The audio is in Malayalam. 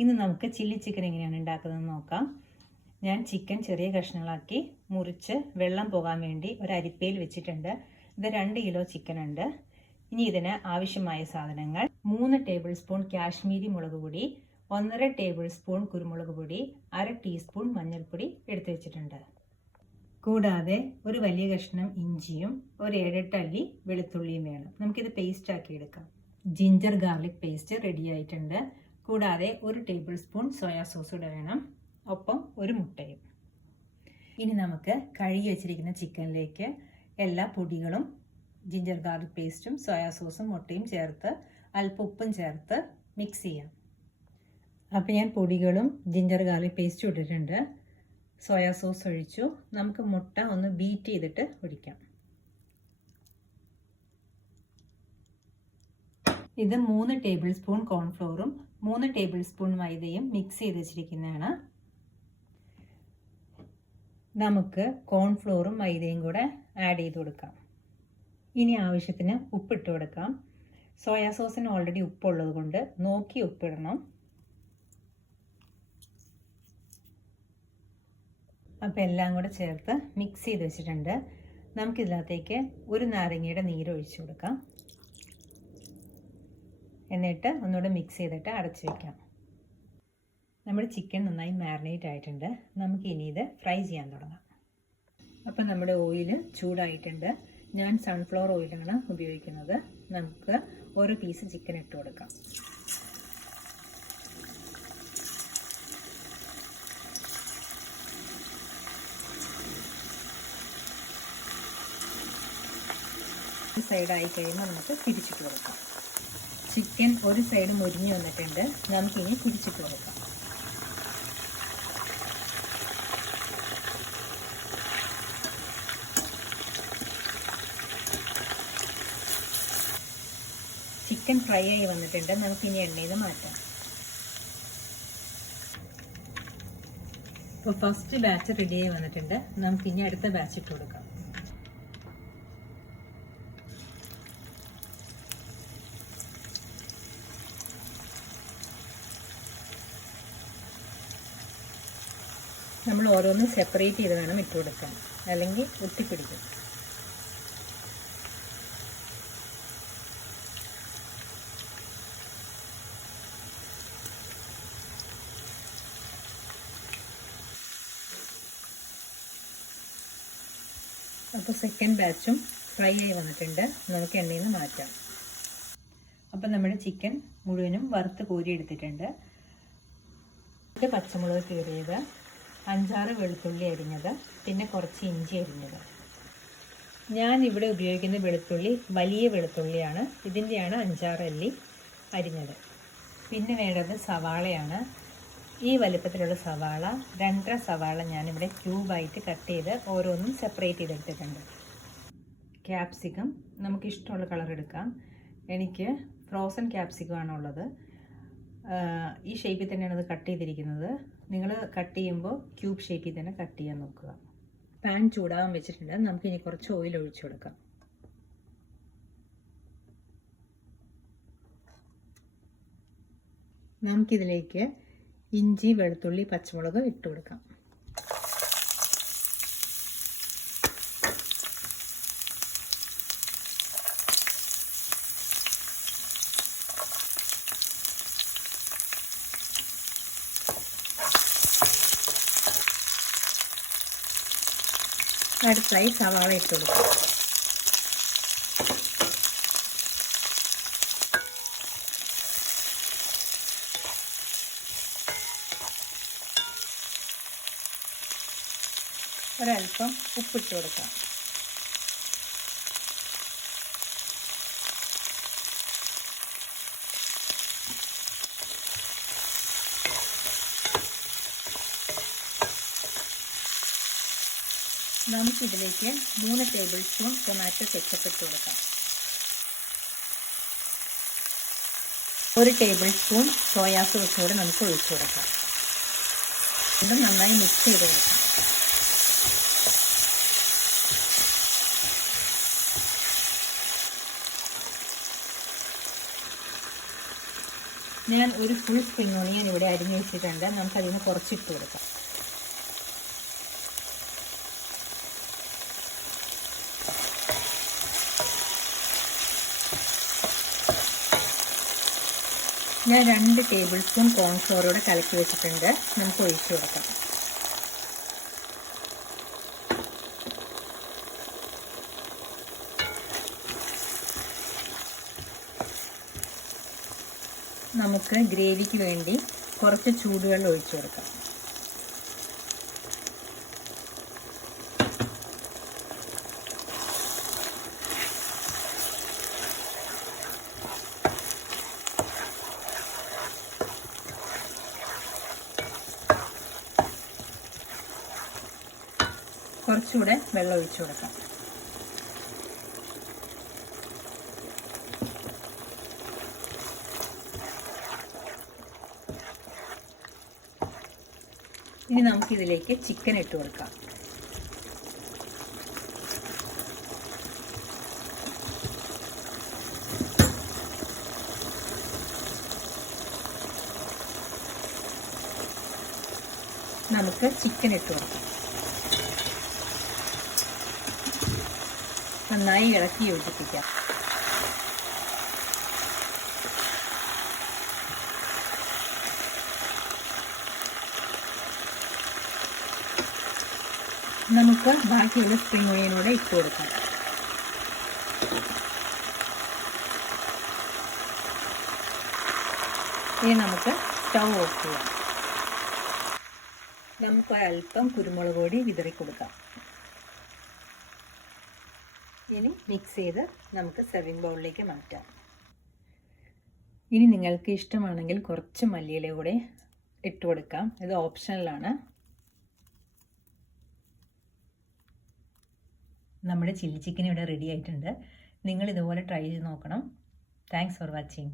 ഇന്ന് നമുക്ക് ചില്ലി ചിക്കൻ എങ്ങനെയാണ് ഉണ്ടാക്കുന്നത് നോക്കാം. ഞാൻ ചിക്കൻ ചെറിയ കഷ്ണങ്ങളാക്കി മുറിച്ച് വെള്ളം പോകാൻ വേണ്ടി ഒരു അരിപ്പയിൽ വെച്ചിട്ടുണ്ട്. ഇത് 2 കിലോ ചിക്കൻ ഉണ്ട്. ഇനി ഇതിന് ആവശ്യമായ സാധനങ്ങൾ: 3 ടേബിൾ സ്പൂൺ കാശ്മീരി മുളക് പൊടി, 1.5 ടേബിൾ സ്പൂൺ കുരുമുളക് പൊടി, 1/2 ടീസ്പൂൺ മഞ്ഞൾപ്പൊടി എടുത്തു വെച്ചിട്ടുണ്ട്. കൂടാതെ ഒരു വലിയ കഷ്ണം ഇഞ്ചിയും ഒരു 7-8 അല്ലി വെളുത്തുള്ളിയും വേണം. നമുക്കിത് പേസ്റ്റ് ആക്കി എടുക്കാം. ജിഞ്ചർ ഗാർലിക് പേസ്റ്റ് റെഡി ആയിട്ടുണ്ട്. കൂടാതെ 1 ടേബിൾ സ്പൂൺ സോയാ സോസ് കൂടെ വേണം, ഒപ്പം ഒരു മുട്ടയും. ഇനി നമുക്ക് കഴുകി വെച്ചിരിക്കുന്ന ചിക്കനിലേക്ക് എല്ലാ പൊടികളും ജിഞ്ചർ ഗാർലിക് പേസ്റ്റും സോയാ സോസും മുട്ടയും ചേർത്ത് അല്പം ഉപ്പും ചേർത്ത് മിക്സ് ചെയ്യാം. അപ്പോൾ ഞാൻ പൊടികളും ജിഞ്ചർ ഗാർലിക് പേസ്റ്റും ഇട്ടിട്ടുണ്ട്. സോയാ സോസ് ഒഴിച്ചു. നമുക്ക് മുട്ട ഒന്ന് ബീറ്റ് ചെയ്തിട്ട് ഒഴിക്കാം. ഇത് 3 ടേബിൾ സ്പൂൺ കോൺഫ്ലോറും 3 ടേബിൾ സ്പൂൺ മൈദയും മിക്സ് ചെയ്ത് വെച്ചിരിക്കുന്നതാണ്. നമുക്ക് കോൺഫ്ലോറും മൈദയും കൂടെ ആഡ് ചെയ്ത് കൊടുക്കാം. ഇനി ആവശ്യത്തിന് ഉപ്പിട്ട് കൊടുക്കാം. സോയാ സോസിന് ഓൾറെഡി ഉപ്പുള്ളത് കൊണ്ട് നോക്കി ഉപ്പിടണം. അപ്പോൾ എല്ലാം കൂടെ ചേർത്ത് മിക്സ് ചെയ്ത് വെച്ചിട്ടുണ്ട്. നമുക്കിതിനകത്തേക്ക് ഒരു നാരങ്ങയുടെ നീര് ഒഴിച്ചു കൊടുക്കാം. എന്നിട്ട് ഒന്നുകൂടെ മിക്സ് ചെയ്തിട്ട് അടച്ചു വയ്ക്കാം. നമ്മുടെ ചിക്കൻ നന്നായി മാരിനേറ്റ് ആയിട്ടുണ്ട്. നമുക്ക് ഇനി ഇത് ഫ്രൈ ചെയ്യാൻ തുടങ്ങാം. അപ്പം നമ്മുടെ ഓയിൽ ചൂടായിട്ടുണ്ട്. ഞാൻ സൺഫ്ലവർ ഓയിലാണ് ഉപയോഗിക്കുന്നത്. നമുക്ക് ഓരോ പീസ് ചിക്കൻ ഇട്ട് കൊടുക്കാം. ഈ സൈഡായി കഴിയുമ്പോൾ നമുക്ക് തിരിച്ചിട്ട് കൊടുക്കാം. ചിക്കൻ ഒരു സൈഡ് മുരിഞ്ഞു വന്നിട്ടുണ്ട്. നമുക്കിനി തിരിച്ചിട്ട് കൊടുക്കാം. ചിക്കൻ ഫ്രൈ ആയി വന്നിട്ടുണ്ട്. നമുക്കിനി എണ്ണയിൽ നിന്ന് മാറ്റാം. ഇപ്പോൾ ഫസ്റ്റ് ബാച്ച് റെഡിയായി വന്നിട്ടുണ്ട്. നമുക്കിനി അടുത്ത ബാച്ച് ഇട്ട് കൊടുക്കാം. നമ്മൾ ഓരോന്നും സെപ്പറേറ്റ് ചെയ്ത് വേണം ഇട്ട് കൊടുക്കാൻ, അല്ലെങ്കിൽ ഒട്ടിപ്പിടിക്കും. അപ്പോൾ സെക്കൻഡ് ബാച്ചും ഫ്രൈ ആയി വന്നിട്ടുണ്ട്. നമുക്ക് എണ്ണയിൽ നിന്ന് മാറ്റാം. അപ്പോൾ നമ്മുടെ ചിക്കൻ മുഴുവനും വറുത്ത് കോരി എടുത്തിട്ടുണ്ട്. പച്ചമുളക് കീറിയത്, 5-6 വെളുത്തുള്ളി അരിഞ്ഞത്, പിന്നെ കുറച്ച് ഇഞ്ചി അരിഞ്ഞത്. ഞാൻ ഇവിടെ ഉപയോഗിക്കുന്ന വെളുത്തുള്ളി വലിയ വെളുത്തുള്ളിയാണ്. ഇതിൻ്റെയാണ് 5-6 അല്ലി അരിഞ്ഞത്. പിന്നെ വേണ്ടത് സവാളയാണ്. ഈ വലിപ്പത്തിലുള്ള സവാള, 2.5 സവാള ഞാനിവിടെ ക്യൂബായിട്ട് കട്ട് ചെയ്ത് ഓരോന്നും സെപ്പറേറ്റ് ചെയ്തെടുത്തിട്ടുണ്ട്. ക്യാപ്സിക്കം നമുക്കിഷ്ടമുള്ള കളർ എടുക്കാം. എനിക്ക് ഫ്രോസൺ ക്യാപ്സിക്കം ആണുള്ളത്. ഈ ഷേപ്പിൽ തന്നെയാണ് അത് കട്ട് ചെയ്തിരിക്കുന്നത്. നിങ്ങൾ കട്ട് ചെയ്യുമ്പോൾ ക്യൂബ് ഷേപ്പിൽ തന്നെ കട്ട് ചെയ്യാൻ നോക്കുക. പാൻ ചൂടാകാൻ വെച്ചിട്ടുണ്ട്. നമുക്കിനി കുറച്ച് ഓയിൽ ഒഴിച്ചു കൊടുക്കാം. നമുക്കിതിലേക്ക് ഇഞ്ചി, വെളുത്തുള്ളി, പച്ചമുളക് ഇട്ട് കൊടുക്കാം. അടുത്തായി സവാള ഇട്ട് കൊടുക്കാം. ഒരൽപ്പം ഉപ്പിട്ട് കൊടുക്കാം. നമുക്കിതിലേക്ക് 3 ടേബിൾ സ്പൂൺ ടൊമാറ്റോ കെച്ചപ്പ് ഇട്ട് കൊടുക്കാം. 1 ടേബിൾ സ്പൂൺ സോയാ സോസ് കൂടെ നമുക്ക് ഒഴിച്ചു കൊടുക്കാം. ഇത് നന്നായി മിക്സ് ചെയ്ത് കൊടുക്കാം. ഞാൻ ഒരു ഫുൾ സ്പ്രിംഗ് ഓണിയൻ ഇവിടെ അരിഞ്ഞ് വെച്ചിട്ടുണ്ട്. നമുക്കതിൽ നിന്ന് കുറച്ചിട്ട് കൊടുക്കാം. ഞാൻ 2 ടേബിൾ സ്പൂൺ കോൺഫ്ലോറോടെ കലക്കി വെച്ചിട്ടുണ്ട്. നമുക്ക് ഒഴിച്ചു കൊടുക്കാം. നമുക്ക് ഗ്രേവിക്ക് വേണ്ടി കുറച്ച് ചൂടുവെള്ളം ഒഴിച്ചു കൊടുക്കാം. കുറച്ചുകൂടെ വെള്ളം ഒഴിച്ചു കൊടുക്കാം. ഇനി നമുക്കിതിലേക്ക് ചിക്കൻ ഇട്ട് കൊടുക്കാം. നമുക്ക് ചിക്കൻ ഇട്ട് കൊടുക്കാം. നന്നായി ഇളക്കി യോജിപ്പിക്കാം. നമുക്ക് ബാക്കിയുള്ള സ്പ്രിംഗ് ഓണിയനോടെ ഇട്ട് കൊടുക്കാം. ഇനി നമുക്ക് സ്റ്റൗ ഓഫ് ചെയ്യാം. നമുക്ക് അല്പം കുരുമുളക് പൊടി വിതറി കൊടുക്കാം. ഇനി മിക്സ് ചെയ്ത് നമുക്ക് സെർവിങ് ബൗളിലേക്ക് മാറ്റാം. ഇനി നിങ്ങൾക്ക് ഇഷ്ടമാണെങ്കിൽ കുറച്ച് മല്ലിയില കൂടെ ഇട്ട് കൊടുക്കാം. ഇത് ഓപ്ഷണലാണ്. നമ്മുടെ ചില്ലി ചിക്കൻ ഇവിടെ റെഡി ആയിട്ടുണ്ട്. നിങ്ങൾ ഇതുപോലെ ട്രൈ ചെയ്ത് നോക്കണം. Thanks for watching.